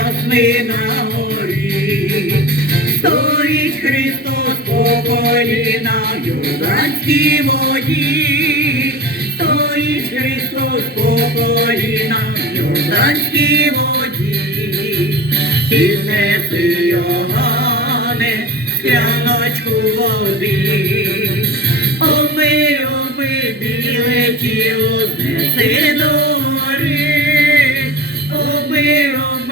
ми на горі. Стоїть Христос по коліна в Йорданській воді. Стоїть Христос по коліна в Йорданській воді. Піднеси Йоганне скляночку води. Оби, оби, біле тіло знеси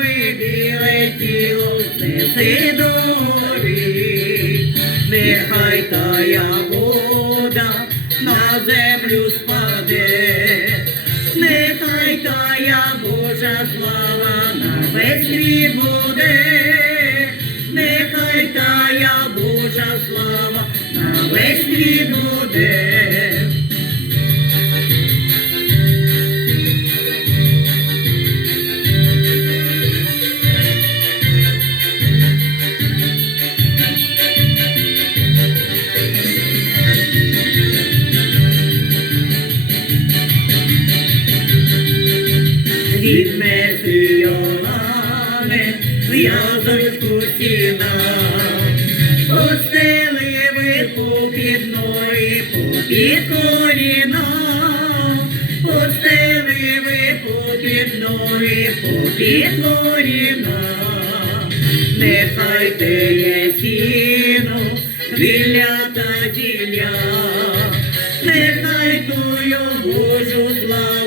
Оби, біле тіло знеси до гори. Нехай тая вода на землю спаде. Нехай тая Божа слава на весь світ буде. Нехай тая Божа слава на весь світ буде. Віднеси Йоанне, зв'язочку сіна, постели ви попідної, попід коліна, постели ви попідної, попід коліна, нехай теє сіно, вілля та діля, нехай тую Божу славу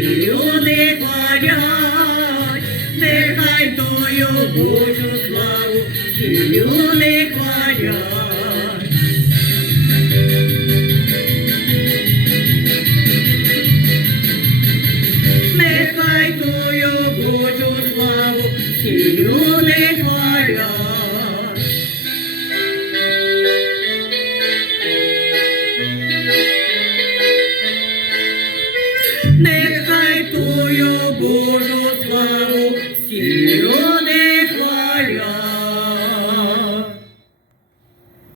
люди хвалять, нехай тую Божу славу всі люди хвалять. Нехай тую Божу славу всі люди хвалять. Нехай тую Божу славу всі